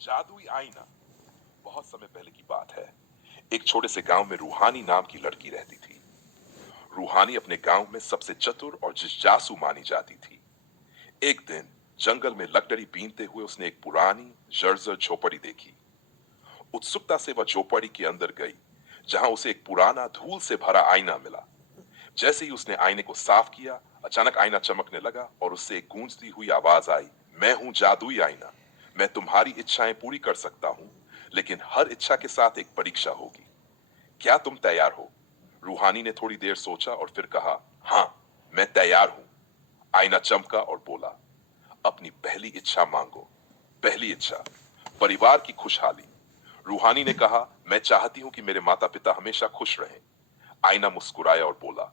जादुई आईना। बहुत समय पहले की बात है। एक छोटे से गांव में रूहानी नाम की लड़की रहती थी। रूहानी अपने गांव में सबसे चतुर और जिज्ञासु मानी जाती थी। एक दिन जंगल में लकड़ी बीनते हुए उसने एक पुरानी जर्जर झोपड़ी देखी। उत्सुकता से वह झोपड़ी के अंदर गई, जहां उसे एक पुराना धूल से भरा आईना मिला। जैसे ही उसने आईने को साफ किया, अचानक आईना चमकने लगा और उससे एक गूंजती हुई आवाज आई, मैं हूं जादुई आईना। मैं तुम्हारी इच्छाएं पूरी कर सकता हूं, लेकिन हर इच्छा के साथ एक परीक्षा होगी। क्या तुम तैयार हो? रूहानी ने थोड़ी देर सोचा और फिर कहा, हाँ, मैं तैयार हूं। आईना चमका और बोला, अपनी पहली इच्छा मांगो। पहली इच्छा, परिवार की खुशहाली। रूहानी ने कहा, मैं चाहती हूं कि मेरे माता पिता हमेशा खुश रहें। आईना मुस्कुराया और बोला,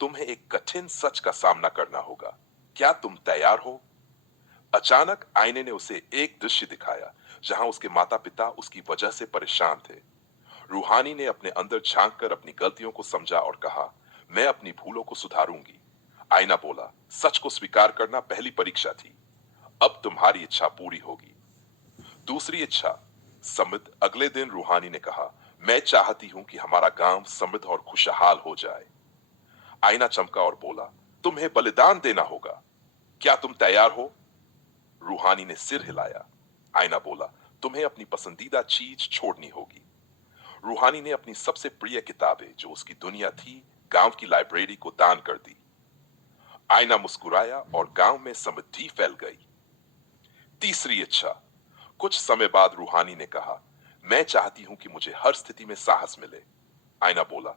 तुम्हें एक कठिन सच का सामना करना होगा। क्या तुम तैयार हो? अचानक आईने ने उसे एक दृश्य दिखाया, जहां उसके माता पिता उसकी वजह से परेशान थे। रूहानी ने अपने अंदर झांक कर अपनी गलतियों को समझा और कहा, मैं अपनी भूलों को सुधारूंगी। आईना बोला, सच को स्वीकार करना पहली परीक्षा थी। अब तुम्हारी इच्छा पूरी होगी। दूसरी इच्छा, समृद्ध। अगले दिन रूहानी ने कहा, मैं चाहती हूं कि हमारा गांव समृद्ध और खुशहाल हो जाए। आईना चमका और बोला, तुम्हें बलिदान देना होगा। क्या तुम तैयार हो? रूहानी ने सिर हिलाया। आईना बोला, तुम्हें अपनी पसंदीदा चीज छोड़नी होगी। रूहानी ने अपनी सबसे प्रिय किताबें, जो उसकी दुनिया थी, गांव की लाइब्रेरी को दान कर दी। आईना मुस्कुराया और गांव में समृद्धि फैल गई। तीसरी इच्छा। कुछ समय बाद रूहानी ने कहा, मैं चाहती हूं कि मुझे हर स्थिति में साहस मिले। आईना बोला,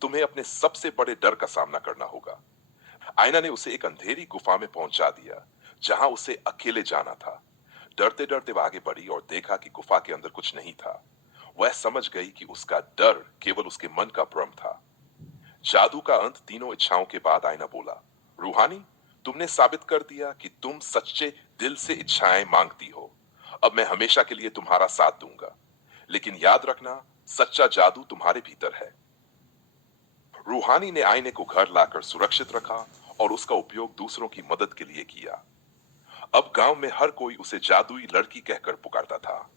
तुम्हें अपने सबसे बड़े डर का सामना करना होगा। आईना ने उसे एक अंधेरी गुफा में पहुंचा दिया, जहां उसे अकेले जाना था। डरते डरते वह आगे बढ़ी और देखा कि गुफा के अंदर कुछ नहीं था। वह समझ गई कि उसका डर केवल उसके मन का भ्रम था। जादू का अंत। तीनों इच्छाओं के बाद आईना बोला, रूहानी, तुमने साबित कर दिया कि तुम सच्चे दिल से इच्छाएं मांगती हो। अब मैं हमेशा के लिए तुम्हारा साथ दूंगा। लेकिन याद रखना, सच्चा जादू तुम्हारे भीतर है। रूहानी ने आईने को घर लाकर सुरक्षित रखा और उसका उपयोग दूसरों की मदद के लिए किया। अब गांव में हर कोई उसे जादुई लड़की कहकर पुकारता था।